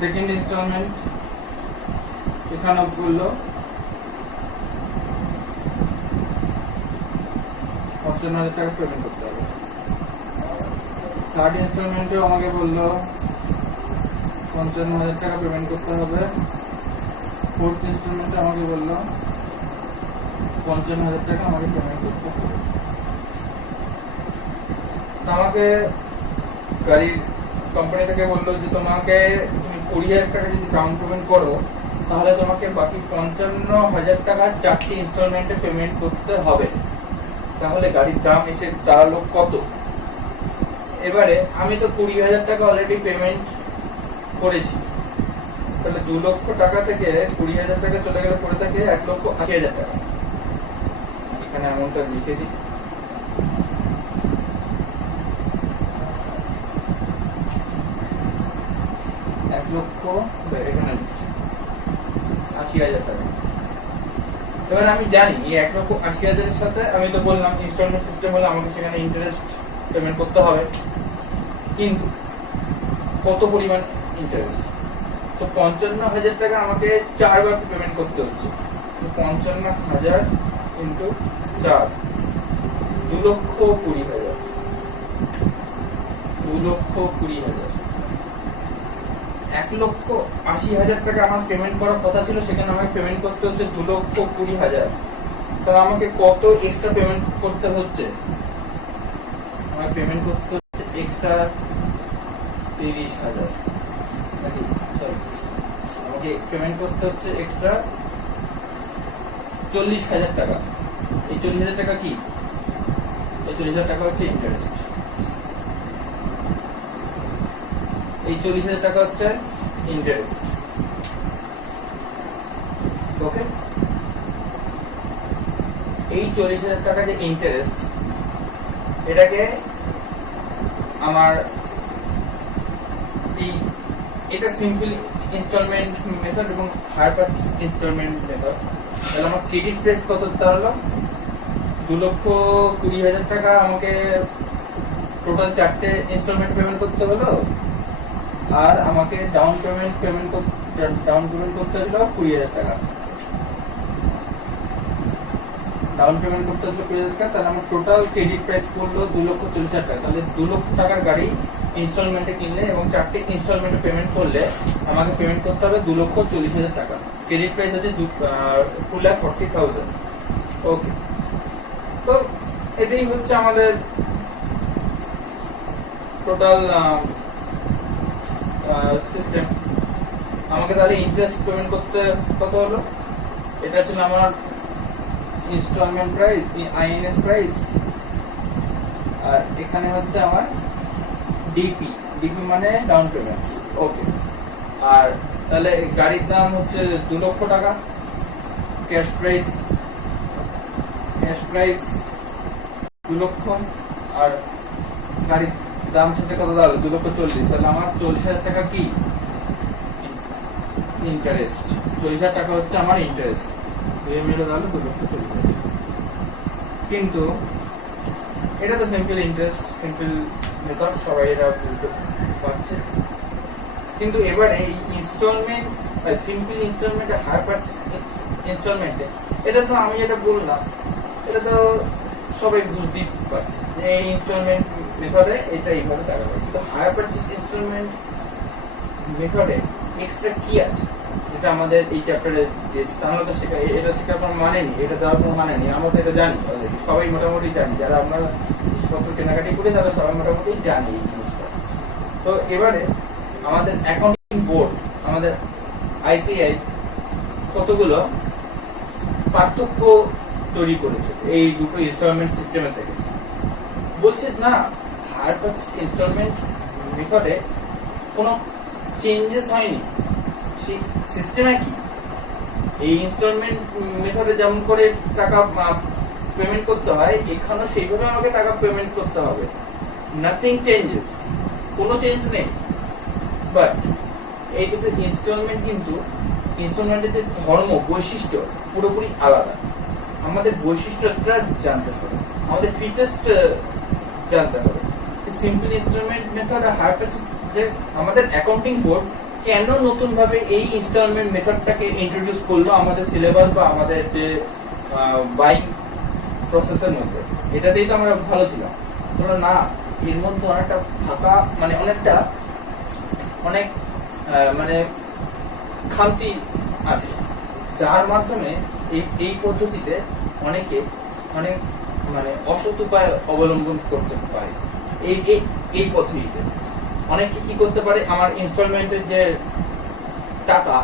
Second instalment এখানে বললো 55,000 টাকা পেমেন্ট করতে হবে। থার্ড ইনস্টলমেন্টেও আমাকে বললো 55,000 টাকা পেমেন্ট করতে হবে। ফোর্থ ইনস্টলমেন্টে আমাকে বললো 55,000 টাকা আমাকে পেমেন্ট করতে হবে। আমাকে গাড়ির কোম্পানি থেকে বললো যে তোমাকে তুমি 20,000 টাকা যদি ডাউন পেমেন্ট করো তাহলে তোমাকে বাকি 55,000 টাকা 4টি ইনস্টলমেন্টে পেমেন্ট করতে হবে। তাহলে গাড়ির দাম এসে দাঁড়ালো কত? এবারে আমি তো 20,000 টাকা অলরেডি পেমেন্ট করেছি, তাহলে 2 লক্ষ টাকা থেকে 20,000 টাকা চলে গেলে পড়ে থাকে 1,80,000 টাকা। এখানে অ্যামাউন্টটা লিখে দিই। এখানে 80,000 টাকা। এবার আমি জানি এই 1,80,000 সাথে আমি তো বললাম ইনস্টলমেন্ট সিস্টেম হলে আমাকে সেখানে ইন্টারেস্ট পেমেন্ট করতে হবে, কিন্তু কত পরিমাণ ইন্টারেস্ট? তো 55,000 টাকা আমাকে 4 বার পেমেন্ট করতে হচ্ছে। 55,000 ইন্টু 4, 2,20,000। 2,20,000। 1,80,000 টাকা আমার পেমেন্ট করার কথা ছিল, সেখানে আমাকে পেমেন্ট করতে হচ্ছে 2,20,000। তাহলে আমাকে কত এক্সট্রা পেমেন্ট করতে হচ্ছে? আমাকে পেমেন্ট করতে হচ্ছে এক্সট্রা 30,000 নাকি? সরি, আমাকে পেমেন্ট করতে হচ্ছে এক্সট্রা 40,000 টাকা। এই 40,000 টাকা কি? এই 40,000 টাকা হচ্ছে ইন্টারেস্ট। এই 40,000 টাকা হচ্ছে ইন্টারেস্ট। ওকে, এই 40,000 টাকা যে ইন্টারেস্ট, এটাকে আমার এটা সিম্পল ইনস্টলমেন্ট মেথড এবং হায়ার পারচেজ ইনস্টলমেন্ট মেথড। তাহলে আমার ক্রেডিট প্রাইস কত দাঁড়ালো? 2,20,000 টাকা আমাকে টোটাল 4টে ইনস্টলমেন্ট পেমেন্ট করতে হলো, আর আমাকে ডাউন পেমেন্ট করতে হলো 20,000 টাকা। ডাউন পেমেন্ট করতে হলো 20,000 টাকা। তাহলে আমার টোটাল ক্রেডিট প্রাইস পড়লো 2,40,000 টাকা। তাহলে 2 লক্ষ টাকার গাড়ি ইনস্টলমেন্টে কিনলে এবং 4টে ইনস্টলমেন্টে পেমেন্ট করলে আমাকে পেমেন্ট করতে হবে 2,40,000 টাকা। ক্রেডিট প্রাইস আছে 2,40,000। ওকে, তো এটাই হচ্ছে আমাদের টোটাল সিস্টেম। আমাকে তাহলে ইন্টারেস্ট পেমেন্ট করতে কত হলো? এটা ছিল আমার ইনস্টলমেন্ট প্রাইস, আইএনএস প্রাইস, আর এখানে হচ্ছে আমার ডিপি মানে ডাউন পেমেন্ট। ওকে, আর তাহলে গাড়ির দাম হচ্ছে 2 লক্ষ টাকা। ক্যাশ প্রাইস 2 লক্ষ, আর গাড়ির দাম শেষে কত দাঁড়ালো? 2,40,000। তাহলে আমার 40,000 টাকা কি ইন্টারেস্ট? 40,000 টাকা হচ্ছে আমার ইন্টারেস্ট। দুই মিলে দাঁড়ালো 2,40,000। কিন্তু এটা তো সিম্পল ইন্টারেস্ট, সিম্পল মেথড, সবাই এটা বুঝতে পারছে। কিন্তু এবার এই instalment, simple instalment, hire purchase ইনস্টলমেন্টে এটা তো আমি যেটা বললাম এটা তো সবাই বুঝতেই পারছে যে এই ইনস্টলমেন্ট মেথডে এটা এইভাবে টাকা পাবে। কিন্তু হায়ার পারচেজ ইনস্টলমেন্ট মেথডে এক্সট্রা কি আছে যেটা আমাদের এই চ্যাপ্টারে দিয়েছে? তাহলে তো সেটা এটা শেখার মানে নেই, এটা দেওয়ার কোনো মানে নেই। আমরা তো এটা জানি অলরেডি, সবাই মোটামুটি জানি, যারা আমরা জিনিসপত্র কেনাকাটি করি তারা সবাই মোটামুটি জানি এই জিনিসটা। তো এবারে আমাদের অ্যাকাউন্টিং বোর্ড, আমাদের আইসিআই কতগুলো পার্থক্য তৈরি করেছে এই দুটো ইনস্টলমেন্ট সিস্টেমের থেকে। বলছে না, হায়ার পারচেজ ইনস্টলমেন্ট মেথডে কোনো চেঞ্জেস হয়নি, সেই সিস্টেমে কি এই ইনস্টলমেন্ট মেথডে যেমন করে টাকা পেমেন্ট করতে হয় এখানেও সেইভাবে আমাকে টাকা পেমেন্ট করতে হবে। নাথিং চেঞ্জেস, কোনো চেঞ্জ নেই। বাট এই দুটো ইনস্টলমেন্ট কিন্তু ইনস্টলমেন্টের যে ধর্ম, বৈশিষ্ট্য পুরোপুরি আলাদা। আমাদের বৈশিষ্ট্যটা জানতে হবে, আমাদের ফিচার্সটা জানতে হবে। সিম্পল ইনস্টলমেন্ট মেথড আর হায়ার পারচেজ, যে আমাদের অ্যাকাউন্টিং বোর্ড কেন নতুন ভাবে এই ইনস্টলমেন্ট মেথডটাকে ইন্ট্রোডিউস করলো আমাদের সিলেবাস বা আমাদের যে বাইং প্রসেসের মধ্যে, এটাতেই তো আমরা ভালো ছিলাম। বললো না, এর মধ্যে অনেকটা ফাঁকা, মানে অনেক মানে খামতি আছে, যার মাধ্যমে এই পদ্ধতিতে অনেকে অনেক মানে অসৎ উপায় অবলম্বন করতে পারে। এই পদ্ধতিতে অনেকে কি করতে পারে, আমার ইনস্টলমেন্টের যে টাকা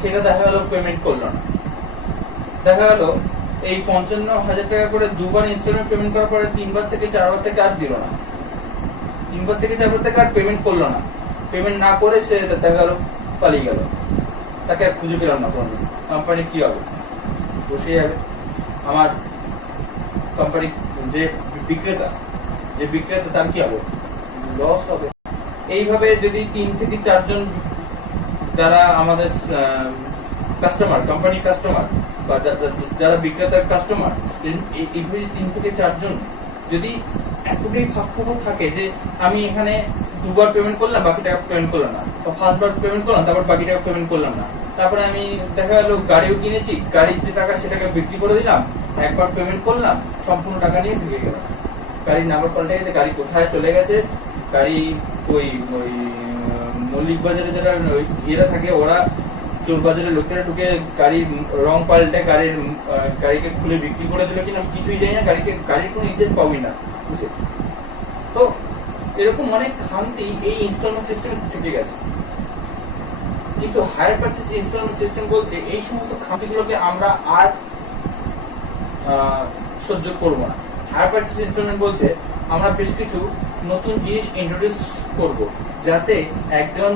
সেটা দেখা গেল পেমেন্ট করলো না, দেখা গেল এই 55,000 টাকা করে দুবার ইনস্টলমেন্ট পেমেন্ট করার পরে 3বার থেকে 4বার থেকে আর দিল না, 3বার থেকে 4বার থেকে আর পেমেন্ট করলো না, পেমেন্ট না করে সে দেখা গেল পালিয়ে গেল, তাকে আর খুঁজে পেলাম না। কোম্পানি কি হবে, বসে যাবে। আমার কোম্পানি যে বিক্রেতা তার কি হবে, লস হবে। এইভাবে যদি 3 থেকে 4 জন যারা আমাদের কাস্টমার, কোম্পানি কাস্টমার বা যারা বিক্রেতার কাস্টমার, এইভাবে 3 থেকে 4 জন যদি এতটাই ফাঁক থাকে যে আমি এখানে দুবার পেমেন্ট করলাম বাকি টাকা পেমেন্ট করলাম না, বা ফার্স্টবার পেমেন্ট করলাম তারপর বাকি টাকা পেমেন্ট করলাম না, তারপরে আমি দেখা গেল গাড়িও কিনেছি, গাড়ির যে টাকা সেটাকে বিক্রি করে দিলাম, একবার পেমেন্ট করলাম, সম্পূর্ণ টাকা নিয়ে ঢুকে গেলাম, গাড়ির নাম্বার পাল্টে গেছে, গাড়ি কোথায় চলে গেছে, গাড়ি ওই মল্লিক বাজারে যারা এরা থাকে ওরা চোর বাজারের লোকেরা ঢুকে গাড়ির রং পাল্টে গাড়িকে খুলে বিক্রি করে দিল কিনা কিছুই জানি না, গাড়ির কোনো ইতিহাস পাবই না। তো এরকম অনেক খামতি এই ইনস্টলমেন্ট সিস্টেম থেকে গেছে। কিন্তু হায়ার পারচেজ ইনস্টলমেন্ট সিস্টেম বলছে এই সমস্ত খামতিগুলোকে আমরা আর সহ্য করব না। হায়ার পারচেজ ইনস্টলমেন্ট বলছে আমরা বেশ কিছু নতুন জিনিস ইন্ট্রোডিউস করব, যাতে একজন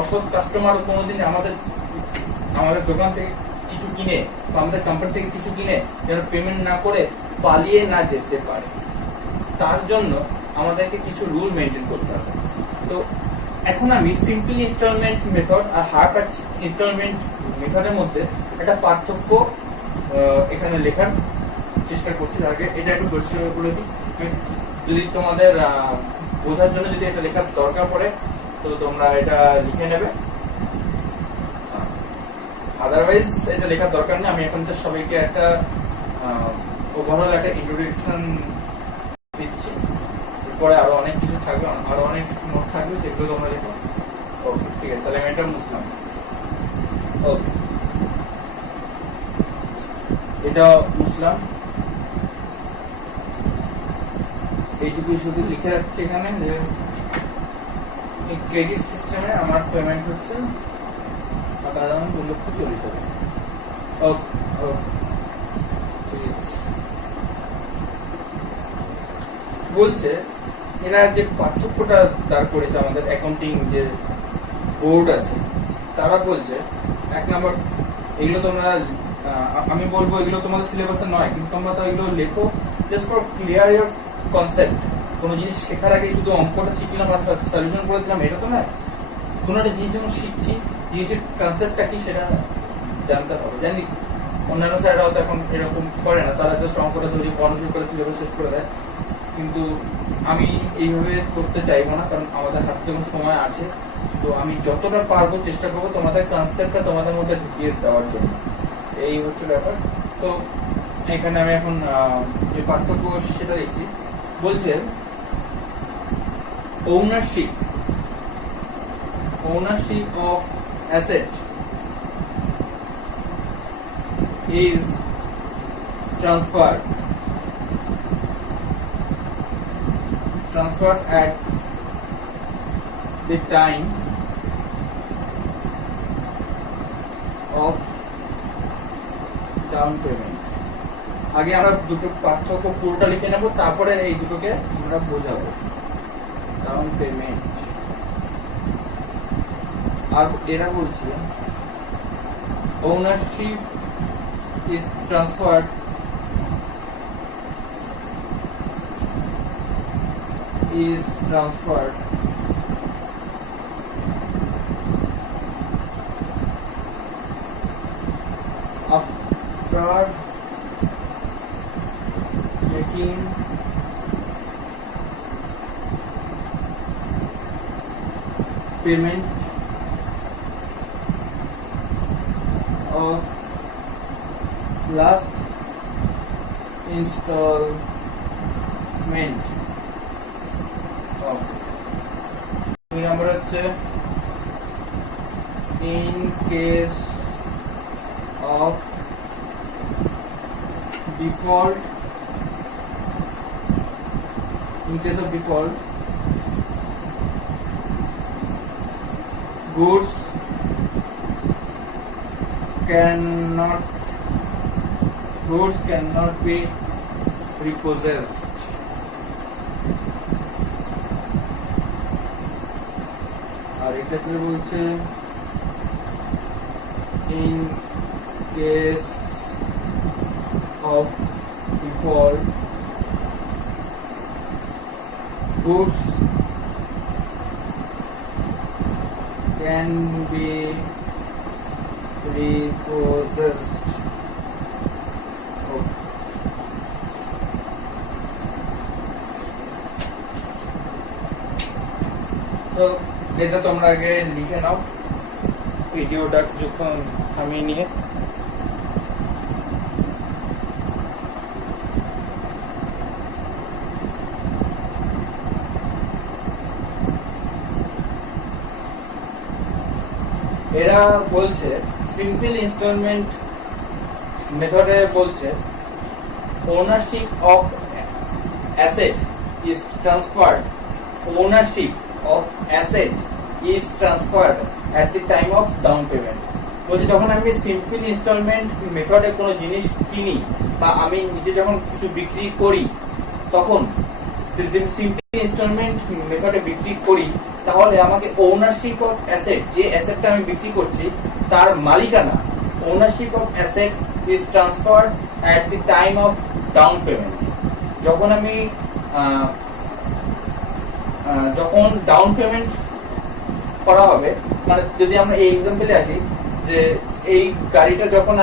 অসৎ কাস্টমার কোনোদিন আমাদের দোকান থেকে কিছু কিনে বা আমাদের কোম্পানি থেকে কিছু কিনে যেন পেমেন্ট না করে পালিয়ে না যেতে পারে। তার জন্য আমাদেরকে কিছু রুল মেনটেন করতে হবে। তো এখন আমি সিম্পল ইনস্টলমেন্ট মেথড আর হায়ার পারচেজ ইনস্টলমেন্ট মেথডের মধ্যে একটা পার্থক্য এখানে লেখার চেষ্টা করছি। আগে এটা একটু পরিষ্কার করে দিই, যদি তোমাদের বোঝার জন্য যদি এটা লেখার দরকার পড়ে তো তোমরা এটা লিখে নেবে, আদারওয়াইজ এটা লেখার দরকার নেই। আমি এখন সবাইকে একটা ওভারঅল একটা ইন্ট্রোডাকশন দিচ্ছি, এরপরে আরো অনেক কিছু থাকবে, আরো অনেক নোট থাকবে, সেগুলো তোমরা লেখো। ওকে, ঠিক আছে, তাহলে আমি এটা মুছলাম। ওকে, এটা মুছলাম, এইটুকুই শুধু লিখে রাখছি এখানে যে ক্রেডিট সিস্টেমে আমার পেমেন্ট হচ্ছে 2,40,000। বলছে এরা যে পার্থক্যটা দাঁড় করেছে আমাদের অ্যাকাউন্টিং যে বোর্ড আছে, তারা বলছে 1 নম্বর, এগুলো তোমরা আমি বলবো এগুলো তোমাদের সিলেবাসে নয়, কিন্তু তোমরা তো এগুলো লেখো just for clear your concept. কোনো জিনিস শেখার আগে শুধু অঙ্কটা শিখলাম আর সলিউশন করে দিলাম, এটা তো নয়। কোনো একটা জিনিস যখন শিখছি, জিনিসের কনসেপ্টটা কি সেটা জানতে হবে। জানি অন্যান্য স্যাররাও তো এখন এরকম করে না, তারা জাস্ট অঙ্কটা ধরে পড়াশোনা করে সিলেবাস শেষ করে দেয়, কিন্তু আমি এইভাবে করতে চাইবো না, কারণ আমাদের হাতে যখন সময় আছে। তো আমি যতটা পারবো চেষ্টা করবো তোমাদের কনসেপ্টটা তোমাদের মধ্যে ঢুকিয়ে দেওয়ার জন্য, এই হচ্ছে ব্যাপার। তো এখানে আমি এখন যে পার্থক্য সেটা দেখছি। বলছে ownership of asset is transferred at the time of down payment। আগে আমরা দুটো পার্থক্য পুরোটা লিখে নেব, তারপরে এই দুটোকে আমরা বোঝাবো। ডাউন পেমেন্ট আর এরা বলছে ownership is transferred after making payment of last installment of 2 নম্বর হচ্ছে in case of default goods cannot be repossessed. আর এক্ষেত্রে বলছে in case of default goods can be repossessed. তো এটা তোমরা আগে লিখে নাও ভিডিওটা যখন থামিয়ে নিয়ে। এরা বলছে সিম্পল ইনস্টলমেন্ট মেথডে বলছে ownership of asset is transferred at the time of down payment. বলছি যখন আমি সিম্পল ইনস্টলমেন্ট মেথডে কোনো জিনিস কিনি বা আমি নিজে যখন কিছু বিক্রি করি তখন সিম্পল ইনস্টলমেন্ট মেথডে বিক্রি করি তাহলে আমাকে ওনারশিপ অফ অ্যাসেট, যে অ্যাসেটটা আমি বিক্রি করছি তার মালিকানা, ownership of asset is transferred at the time of down payment. যখন ডাউন পেমেন্ট করা হবে, মানে যদি আমরা এই এক্সাম্পলে আসি যে এই গাড়িটা যখন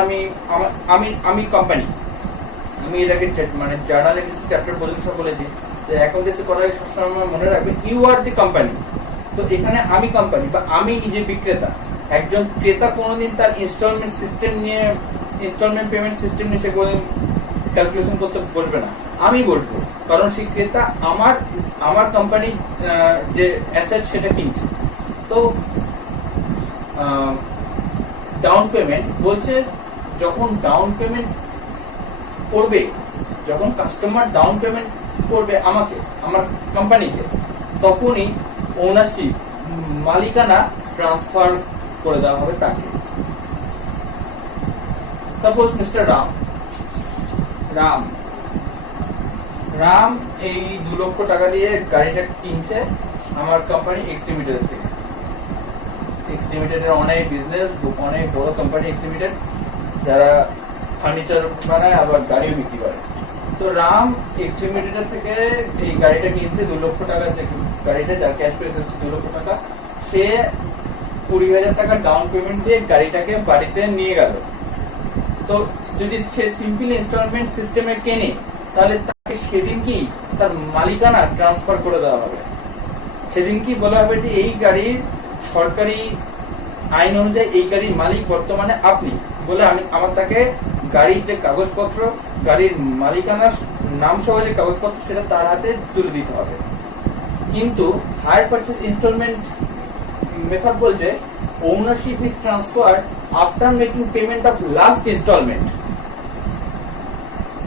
আমি কোম্পানি, আমি এটাকে মানে জার্নালে কিছু চ্যাপ্টার পর্যন্ত বলেছি যে অ্যাকাউন্টেন্সি করার সবসময় মনে রাখবে ইউ আর দি কোম্পানি। তো এখানে আমি কোম্পানি বা আমি নিজে বিক্রেতা। একজন ক্রেতা কোনোদিন তার ইনস্টলমেন্ট পেমেন্ট সিস্টেম নিয়ে সে কোনোদিন ক্যালকুলেশন করতে বসবে না, আমি বসবো, কারণ সেই ক্রেতা আমার কোম্পানি যে অ্যাসেট সেটা কিনছে। তো ডাউন পেমেন্ট বলছে যখন ডাউন পেমেন্ট করবে, যখন কাস্টমার ডাউন পেমেন্ট করবে আমাকে, আমার কোম্পানিকে, তখনই ওনারশিপ, মালিকানা ট্রান্সফার করে দেওয়া হবে তাকে। সাপোজ মিস্টার রাম এই 2 লক্ষ টাকা দিয়ে গাড়িটা কিনছে আমার কোম্পানি এক্স লিমিটেড থেকে। এক্স লিমিটেডের অনেক বিজনেস, অনেক বড় কোম্পানি এক্স লিমিটেড, যারা ফার্নিচার বানায় আবার গাড়িও বিক্রি করে। তো রাম এক্স লিমিটেড থেকে এই গাড়িটা কিনছে 2 লক্ষ টাকা, যে গাড়িটা যার ক্যাশ প্রাইস হচ্ছে 2 লক্ষ টাকা, সে 20,000 টাকা ডাউন পেমেন্ট দিয়ে গাড়িটাকে বাড়িতে নিয়ে গেল। তো যদি সে সিম্পল ইনস্টলমেন্ট সিস্টেমে কেনে তাহলে তাকে সেদিন কি তার মালিকানা ট্রান্সফার করে দেওয়া হবে। সেদিন কি বলা হবে যে এই গাড়ির সরকারি আইন অনুযায়ী এই গাড়ির মালিক বর্তমানে আপনি বলে আমার তাকে গাড়ির যে কাগজপত্র, গাড়ির মালিকানার নাম সহ যে কাগজপত্র সেটা তার হাতে তুলে দিতে হবে। কিন্তু হায়ার পারচেজ ইনস্টলমেন্ট মেথড বলছে ownership is transferred after making payment of last installment.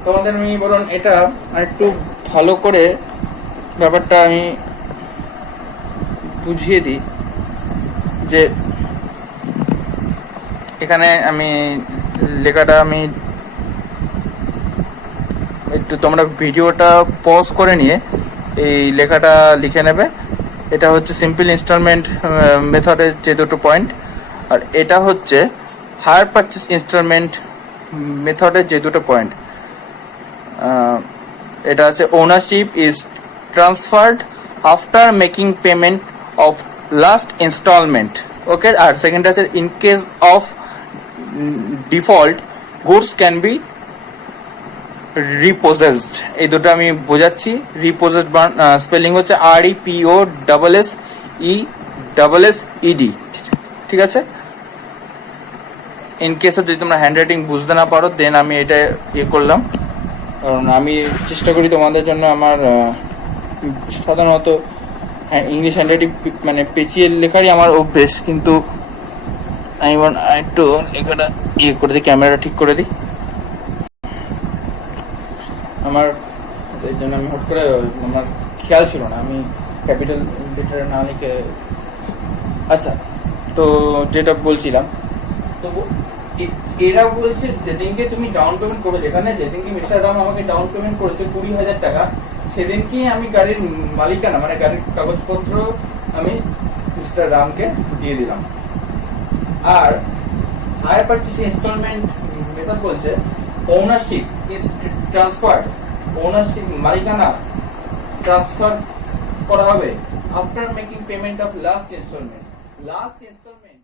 তোমাদের আমি বলুন এটা আরেকটু ভালো করে ব্যাপারটা আমি বুঝিয়ে দিই যে এখানে আমি লেখাটা আমি একটু, তোমরা ভিডিওটা পজ করে নিয়ে এই লেখাটা লিখে নেবে। এটা হচ্ছে সিম্পল ইনস্টলমেন্ট মেথডের যে 2টো পয়েন্ট, আর এটা হচ্ছে হায়ার পারচেজ ইনস্টলমেন্ট মেথডের যে 2টো পয়েন্ট। এটা হচ্ছে ownership is transferred after making payment of last instalment, okay. আর সেকেন্ড আছে in case of default goods can be repossessed. এই দুটো আমি বোঝাচ্ছি। রিপোজেসড স্পেলিং হচ্ছে REPOSSESSED, ঠিক আছে। ইন কেসও যদি তোমরা হ্যান্ড রাইটিং বুঝতে না পারো দেন আমি এটা ইয়ে করলাম, কারণ আমি চেষ্টা করি তোমাদের জন্য আমার সাধারণত ইংলিশ হ্যান্ড রাইটিং মানে পেঁচিয়ে লেখারই আমার অভ্যেস, কিন্তু আমি একটু লেখাটা ইয়ে করে দিই, ক্যামেরাটা ঠিক করে দিই। আমার এই জন্য আমি হট করে আমার খেয়াল ছিল না, আমি ক্যাপিটাল লেটার না লিখে। আচ্ছা, তো যেটা বলছিলাম, তো এরা বলছে যেদিনকে তুমি ডাউন পেমেন্ট করো, যেখানে যেদিনকে মিস্টার রাম আমাকে ডাউন পেমেন্ট করেছে 20,000 টাকা, সেদিনকেই আমি গাড়ির মালিকানা মানে গাড়ির কাগজপত্র আমি মিস্টার রামকে দিয়ে দিলাম। আর হায়ার পারচেজ ইনস্টলমেন্ট মেথড বলছে ওনারশিপ ইজ ট্রান্সফার্ড, ওনারশিপ মালিকানা ট্রান্সফার করা হবে after making payment of last instalment. Last instalment